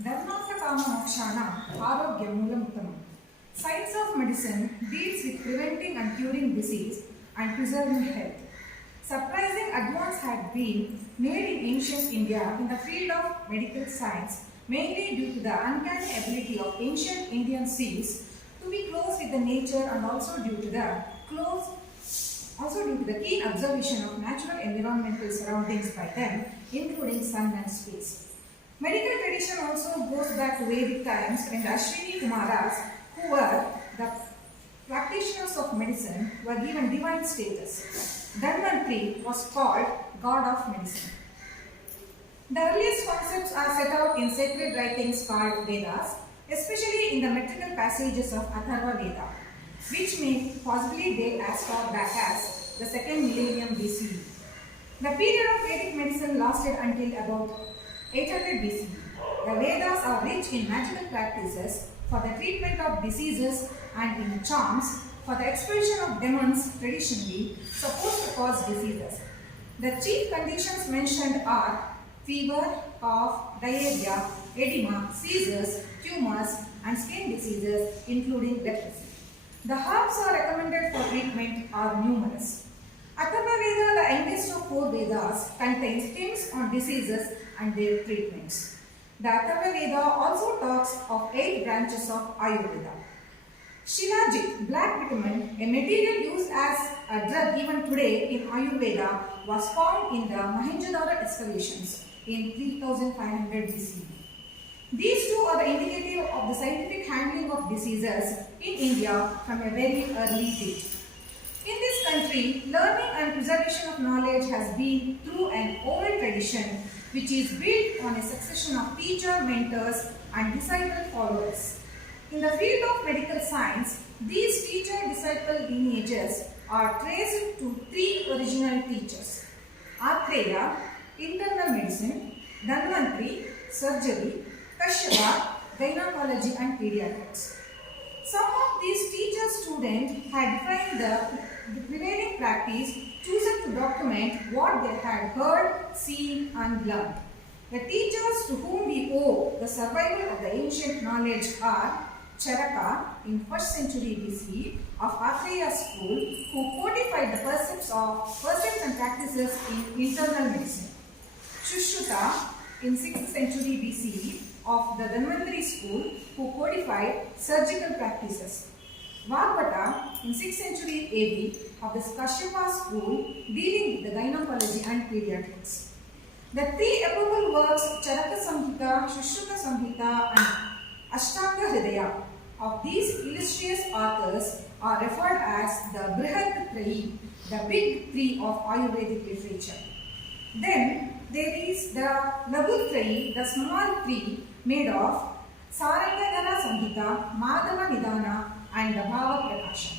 Dharmartha Arogyamulam. Science of medicine deals with preventing and curing disease and preserving health. Surprising advances had been made in ancient India in the field of medical science, mainly due to the uncanny ability of ancient Indian seers to be close with the nature and also due to the keen observation of natural environmental surroundings by them, including sun and space. Medical tradition also goes back to Vedic times when the Ashwini Kumaras, who were the practitioners of medicine, were given divine status. Dhanvantri was called god of medicine. The earliest concepts are set out in sacred writings called Vedas, especially in the metrical passages of Atharva Veda, which may possibly date as far back as the 2nd millennium BCE. The period of Vedic medicine lasted until about 800 BCE. The Vedas are rich in magical practices for the treatment of diseases and in charms for the expulsion of demons traditionally supposed to cause diseases. The chief conditions mentioned are fever, cough, diarrhea, edema, seizures, tumors, and skin diseases, including leprosy. The herbs are recommended for treatment are numerous. Atharva Veda, the youngest of 4 Vedas, contains hints on diseases and their treatments. The Atharva Veda also talks of 8 branches of Ayurveda. Shilajit, black bitumen, a material used as a drug even today in Ayurveda, was found in the Mohenjo-daro excavations in 3500 BCE. These two are the indicative of the scientific handling of diseases in India from a very early date. In this country, learning and preservation of knowledge has been through an oral tradition which is built on a succession of teacher, mentors, and disciple followers. In the field of medical science, these teacher-disciple lineages are traced to 3 original teachers: Atreya, internal medicine; Dhanvantri, surgery; Kashyapa, gynecology and pediatrics. Some of these teacher-students had defined the prevailing practice, chosen to document what they had heard, seen and learned. The teachers to whom we owe the survival of the ancient knowledge are Charaka in 1st century BC of Atreya's school, who codified the precepts and practices in internal medicine. Shushruta in 6th century BCE of the Dhanvantri school, who codified surgical practices. Varvata in 6th century AD of the Kashyapa school, dealing with the gynecology and pediatrics. The 3 epochal works, Charaka Samhita, Shushruta Samhita and Ashtanga Hridaya, of these illustrious authors are referred as the Brihad Trayi, the big 3 of Ayurvedic literature. Then there is the Lagu Trayi, the small 3 made of Sarangadhara Samhita, Madhava Nidana and the Bhava Prakasha.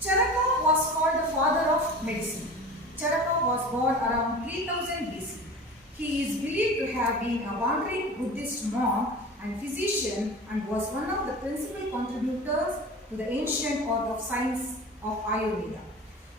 Charaka was called the father of medicine. Charaka was born around 3000 BC. He is believed to have been a wandering Buddhist monk and physician and was one of the principal contributors to the ancient art of science of Ayurveda.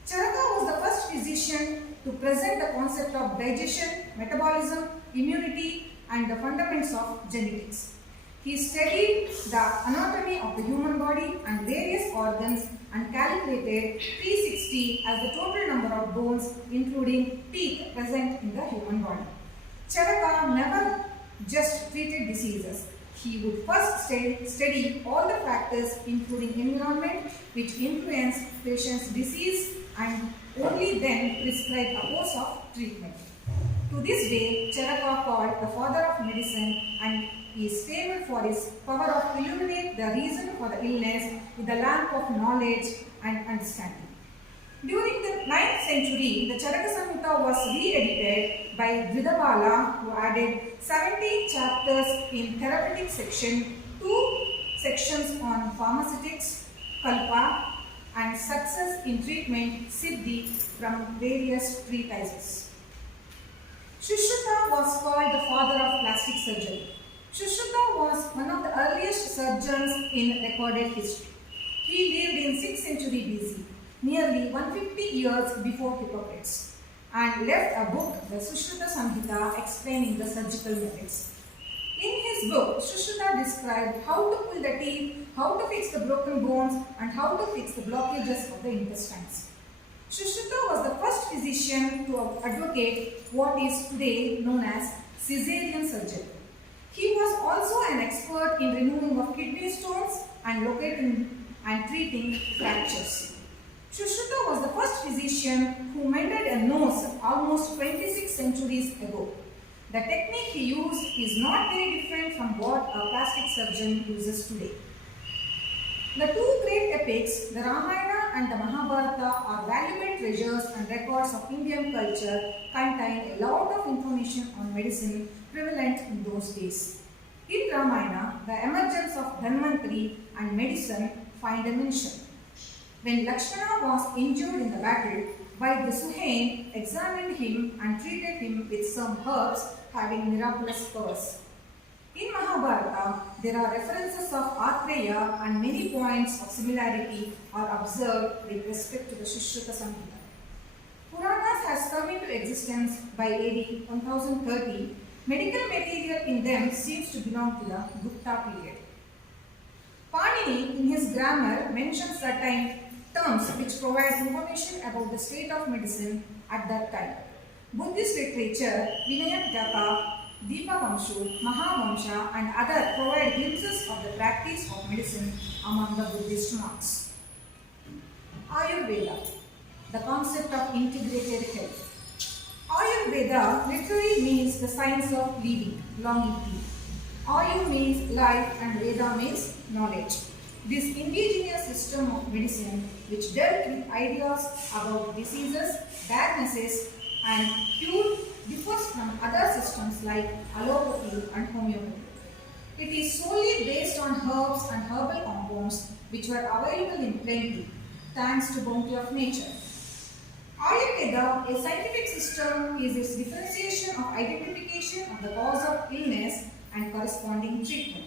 Charaka was the first physician to present the concept of digestion, metabolism, immunity and the fundamentals of genetics. He studied the anatomy of the human body and various organs and calculated 360 as the total number of bones, including teeth, present in the human body. Charaka never just treated diseases. He would first study all the factors, including environment, which influence patient's disease, and only then prescribe a course of treatment. To this day, Charaka called the father of medicine, and he is famous for his power of illuminate the reason for the illness with the lamp of knowledge and understanding. During the 9th century, the Charaka Samhita was re-edited by Dridabala, who added 17 chapters in therapeutic section, 2 sections on pharmaceutics, kalpa, and success in treatment, siddhi, from various treatises. Shushruta was called the father of plastic surgery. Shushruta was one of the earliest surgeons in recorded history. He lived in 6th century BC, nearly 150 years before Hippocrates, and left a book, the Sushruta Samhita, explaining the surgical methods. In his book, Shushruta described how to pull the teeth, how to fix the broken bones, and how to fix the blockages of the intestines. Shushruta was the first physician to advocate what is today known as caesarean surgery. He was also an expert in removing of kidney stones and locating and treating fractures. Shushruta was the first physician who mended a nose almost 26 centuries ago. The technique he used is not very different from what a plastic surgeon uses today. The two great epics, the Ramayana and the Mahabharata, are valuable treasures and records of Indian culture, contain a lot of information on medicine prevalent in those days. In Ramayana, the emergence of Dhanvantari and medicine find a mention. When Lakshmana was injured in the battle, Vaidya Suhain examined him and treated him with some herbs having miraculous powers. In Mahabharata, there are references of Atreya and many points of similarity are observed with respect to the Shushruta Samhita. Puranas has come into existence by AD 1030. Medical material in them seems to belong to the Gupta period. Panini in his grammar mentions certain terms which provide information about the state of medicine at that time. Buddhist literature, Vinaya Pitaka, Deepavamshu, Mahavamsha and other provide glimpses of the practice of medicine among the Buddhist monks. Ayurveda, the concept of integrated health. Ayurveda literally means the science of living, longevity. Ayu means life and Veda means knowledge. This indigenous system of medicine which dealt with ideas about diseases, diagnosis and cure differs from other systems like allopathy and homeopathy. It is solely based on herbs and herbal compounds which were available in plenty thanks to bounty of nature. Ayurveda, a scientific system, is its differentiation of identification of the cause of illness and corresponding treatment.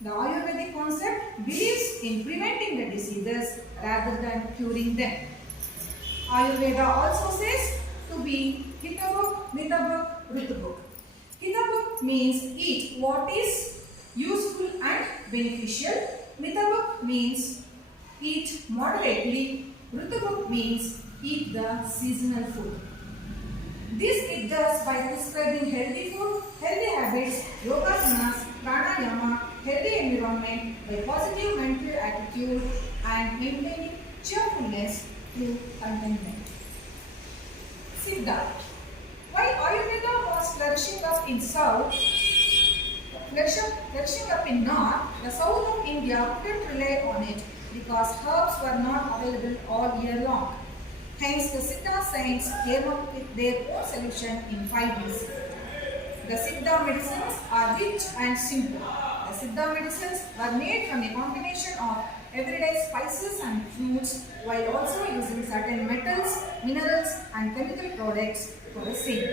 The Ayurvedic concept believes in preventing the diseases rather than curing them. Ayurveda also says to be Hitabuk, Mitabuk, Ritubuk. Hitabuk means eat what is useful and beneficial. Mitabuk means eat moderately. Ritubuk means eat the seasonal food. This it does by prescribing healthy food, healthy habits, yogasanas, pranayama, healthy environment, by positive mental attitude and maintaining cheerfulness through contentment. Siddha. While Ayurveda was flourishing up in south, flourishing up in north, the south of India couldn't rely on it because herbs were not available all year long. Hence, the Siddha saints came up with their own solution in 5 BC. The Siddha medicines are rich and simple. The Siddha medicines were made from a combination of everyday spices and fruits while also using certain metals, minerals and chemical products for the same.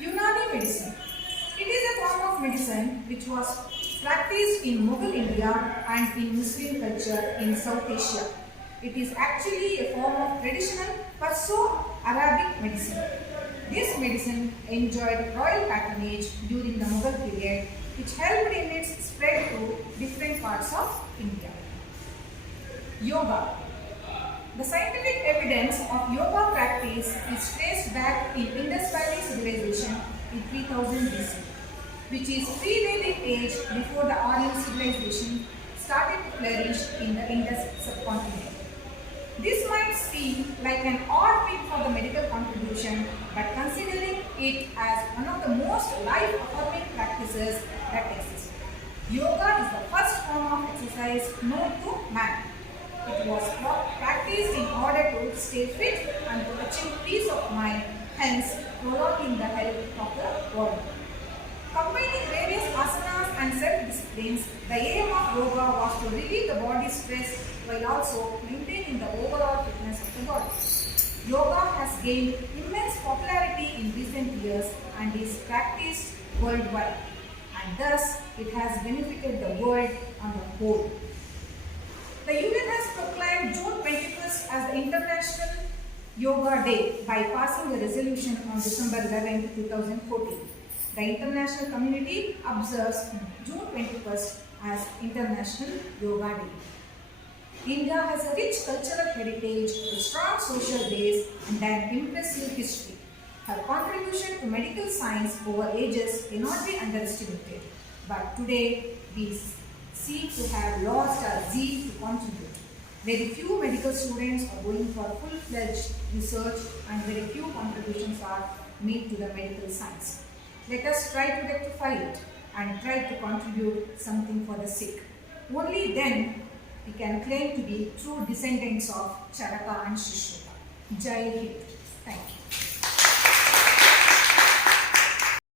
Unani medicine. It is a form of medicine which was practiced in Mughal India and in Muslim culture in South Asia. It is actually a form of traditional Perso-Arabic medicine. This medicine enjoyed royal patronage during the Mughal period, which helped in its spread to different parts of India. Yoga. The scientific evidence of yoga practice is traced back in Indus Valley civilization in 3000 BC, which is pre-Vedic age before the Aryan civilization started to flourish in the Indus subcontinent. This might seem like an odd pick for the medical contribution, but considering it as one of the most life-affirming practices that exist. Yoga is the first form of exercise known to man. It was practiced in order to stay fit and to achieve peace of mind, hence prolonging the health of the body. Combining various asanas and self-disciplines, the aim of yoga was to relieve the body's stress while also maintaining the overall fitness of the body. Yoga has gained immense popularity in recent years and is practiced worldwide, and thus it has benefited the world on the whole. The UN has proclaimed June 21st as the International Yoga Day by passing a resolution on December 11, 2014. The international community observes June 21st as International Yoga Day. India has a rich cultural heritage, a strong social base, and an impressive history. Her contribution to medical science over ages cannot be underestimated. But today, we seem to have lost our zeal to contribute. Very few medical students are going for full-fledged research, and very few contributions are made to the medical science. Let us try to rectify it and try to contribute something for the sick. Only then we can claim to be true descendants of Charaka and Shishruta. Jai Hind. Thank you.